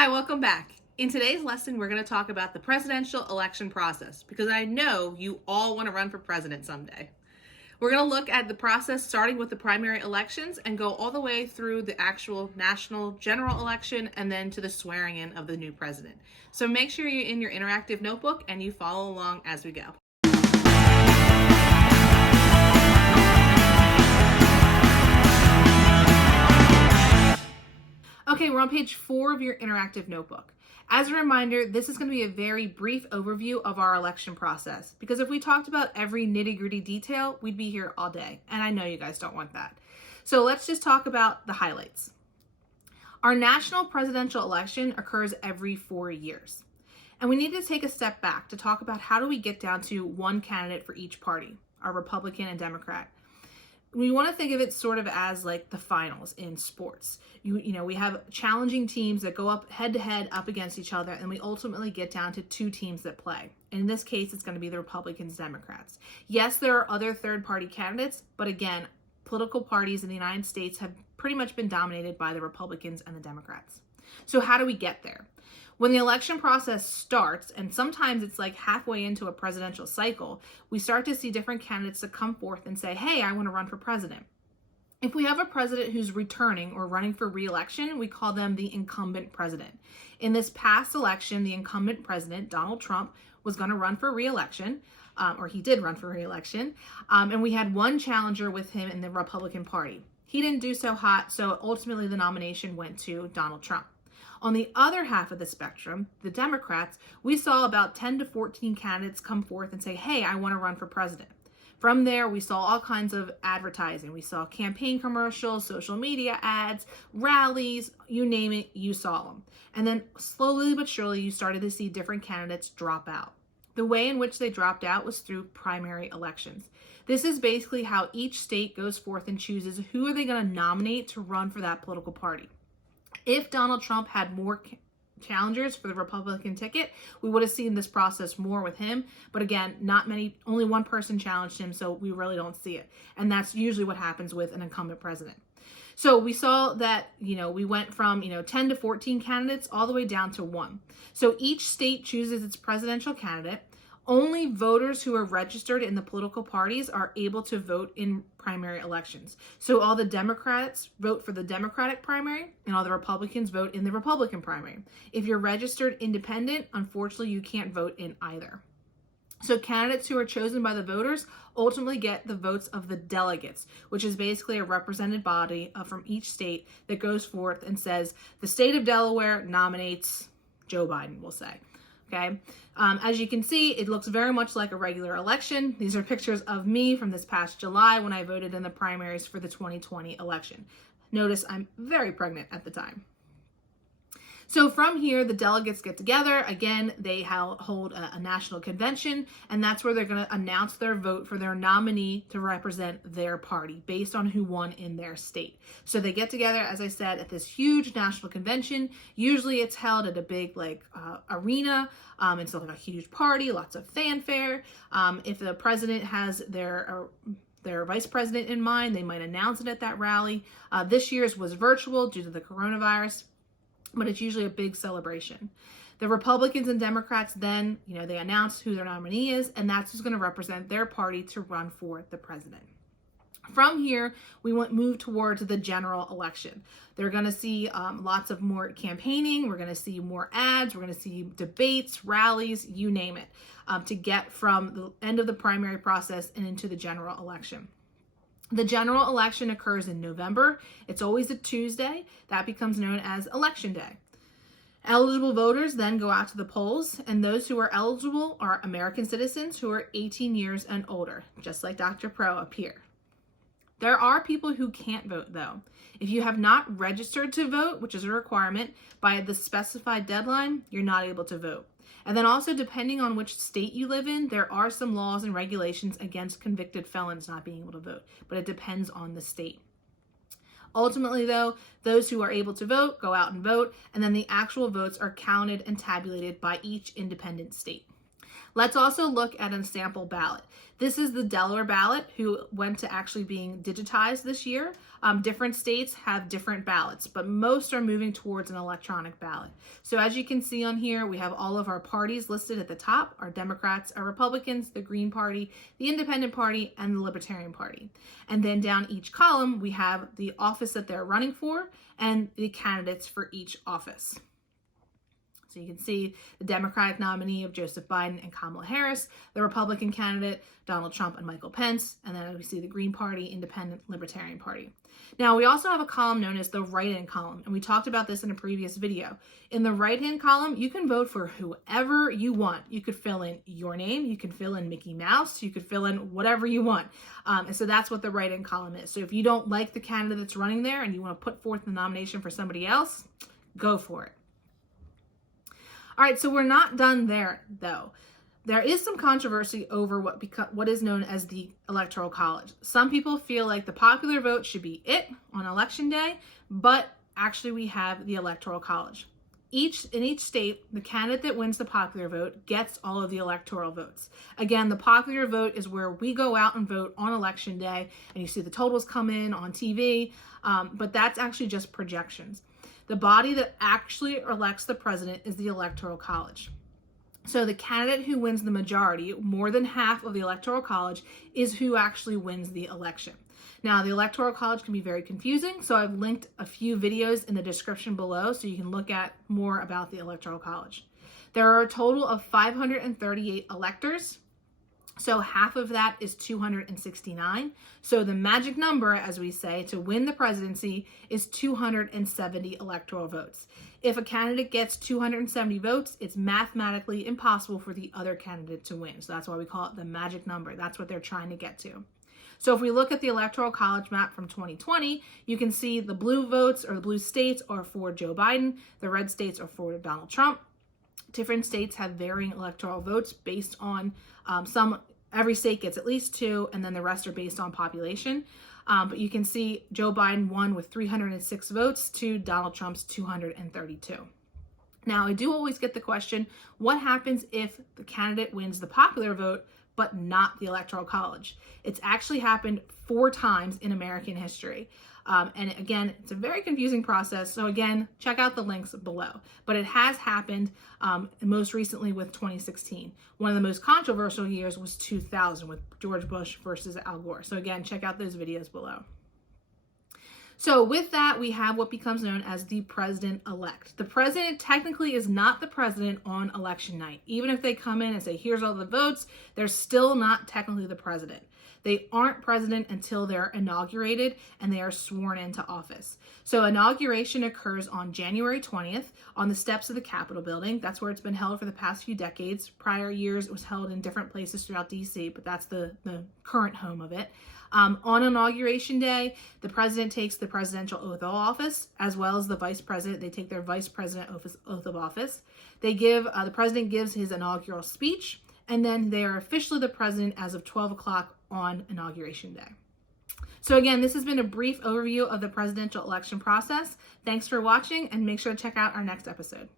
Hi, welcome back. In today's lesson, we're going to talk about the presidential election process because I know you all want to run for president someday. We're going to look at the process starting with the primary elections and go all the way through the actual national general election and then to the swearing in of the new president. So make sure you're in your interactive notebook and you follow along as we go. Okay, we're on page 4 of your interactive notebook. As a reminder, this is going to be a very brief overview of our election process because if we talked about every nitty-gritty detail, we'd be here all day, and I know you guys don't want that. So let's just talk about the highlights. Our national presidential election occurs every 4 years, and we need to take a step back to talk about how do we get down to one candidate for each party, our Republican and Democrat. We want to think of it sort of as like the finals in sports. We have challenging teams that go up head to head up against each other, and we ultimately get down to two teams that play. In this case, it's going to be the Republicans, Democrats. Yes, there are other third-party candidates, but again, political parties in the United States have pretty much been dominated by the Republicans and the Democrats. So how do we get there? When the election process starts, and sometimes it's like halfway into a presidential cycle, we start to see different candidates that come forth and say, hey, I want to run for president. If we have a president who's returning or running for re-election, we call them the incumbent president. In this past election, the incumbent president, Donald Trump, was going to run for re-election, or he did run for re-election, and we had one challenger with him in the Republican Party. He didn't do so hot, so ultimately the nomination went to Donald Trump. On the other half of the spectrum, the Democrats, we saw about 10 to 14 candidates come forth and say, hey, I want to run for president. From there, we saw all kinds of advertising. We saw campaign commercials, social media ads, rallies, you name it, you saw them. And then slowly but surely, you started to see different candidates drop out. The way in which they dropped out was through primary elections. This is basically how each state goes forth and chooses who are they going to nominate to run for that political party. If Donald Trump had more challengers for the Republican ticket, we would have seen this process more with him. But again, not many, only one person challenged him, so we really don't see it. And that's usually what happens with an incumbent president. So we saw that, we went from, 10 to 14 candidates all the way down to one. So each state chooses its presidential candidate. Only voters who are registered in the political parties are able to vote in primary elections. So all the Democrats vote for the Democratic primary and all the Republicans vote in the Republican primary. If you're registered independent, unfortunately, you can't vote in either. So candidates who are chosen by the voters ultimately get the votes of the delegates, which is basically a represented body from each state that goes forth and says, the state of Delaware nominates Joe Biden, we'll say. Okay. As you can see, it looks very much like a regular election. These are pictures of me from this past July when I voted in the primaries for the 2020 election. Notice I'm very pregnant at the time. So from here, the delegates get together. Again, they hold a national convention, and that's where they're going to announce their vote for their nominee to represent their party based on who won in their state. So they get together, as I said, at this huge national convention. Usually it's held at a big arena. It's like a huge party, lots of fanfare. If the president has their vice president in mind, they might announce it at that rally. This year's was virtual due to the coronavirus, but it's usually a big celebration. The Republicans and Democrats then, they announce who their nominee is, and that's who's going to represent their party to run for the president. From here, we move towards the general election. They're going to see lots of more campaigning. We're going to see more ads. We're going to see debates, rallies, you name it, to get from the end of the primary process and into the general election. The general election occurs in November. It's always a Tuesday. That becomes known as Election Day. Eligible voters then go out to the polls, and those who are eligible are American citizens who are 18 years and older, just like Dr. Pro up here. There are people who can't vote, though. If you have not registered to vote, which is a requirement, by the specified deadline, you're not able to vote. And then also, depending on which state you live in, there are some laws and regulations against convicted felons not being able to vote, but it depends on the state. Ultimately, though, those who are able to vote go out and vote, and then the actual votes are counted and tabulated by each independent state. Let's also look at a sample ballot. This is the Delaware ballot, who went to actually being digitized this year. Different states have different ballots, but most are moving towards an electronic ballot. So as you can see on here, we have all of our parties listed at the top: our Democrats, our Republicans, the Green Party, the Independent Party, and the Libertarian Party. And then down each column, we have the office that they're running for and the candidates for each office. So you can see the Democratic nominee of Joseph Biden and Kamala Harris, the Republican candidate, Donald Trump and Michael Pence, and then we see the Green Party, Independent, Libertarian Party. Now, we also have a column known as the write-in column, and we talked about this in a previous video. In the write-in column, you can vote for whoever you want. You could fill in your name, you can fill in Mickey Mouse, you could fill in whatever you want. And so that's what the write-in column is. So if you don't like the candidate that's running there and you want to put forth the nomination for somebody else, go for it. All right, so we're not done there, though. There is some controversy over what is known as the Electoral College. Some people feel like the popular vote should be it on Election Day, but actually we have the Electoral College. In each state, the candidate that wins the popular vote gets all of the electoral votes. Again, the popular vote is where we go out and vote on Election Day, and you see the totals come in on TV, but that's actually just projections. The body that actually elects the president is the Electoral College. So the candidate who wins the majority, more than half of the Electoral College, is who actually wins the election. Now, the Electoral College can be very confusing, so I've linked a few videos in the description below so you can look at more about the Electoral College. There are a total of 538 electors. So half of that is 269. So the magic number, as we say, to win the presidency is 270 electoral votes. If a candidate gets 270 votes, it's mathematically impossible for the other candidate to win. So that's why we call it the magic number. That's what they're trying to get to. So if we look at the Electoral College map from 2020, you can see the blue votes or the blue states are for Joe Biden. The red states are for Donald Trump. Different states have varying electoral votes based on every state gets at least 2, and then the rest are based on population. But you can see Joe Biden won with 306 votes to Donald Trump's 232. Now, I do always get the question, what happens if the candidate wins the popular vote, but not the Electoral College? It's actually happened 4 times in American history. And again, it's a very confusing process. So again, check out the links below. But it has happened most recently with 2016. One of the most controversial years was 2000 with George Bush versus Al Gore. So again, check out those videos below. So with that, we have what becomes known as the president-elect. The president technically is not the president on election night. Even if they come in and say, here's all the votes, they're still not technically the president. They aren't president until they're inaugurated and they are sworn into office. So inauguration occurs on January 20th on the steps of the Capitol building. That's where it's been held for the past few decades. Prior years, it was held in different places throughout DC, but that's the current home of it. On Inauguration Day, the president takes the presidential oath of office, as well as the vice president. They take their vice president oath of office. The president gives his inaugural speech, and then they are officially the president as of 12 o'clock on Inauguration Day. So again, this has been a brief overview of the presidential election process. Thanks for watching, and make sure to check out our next episode.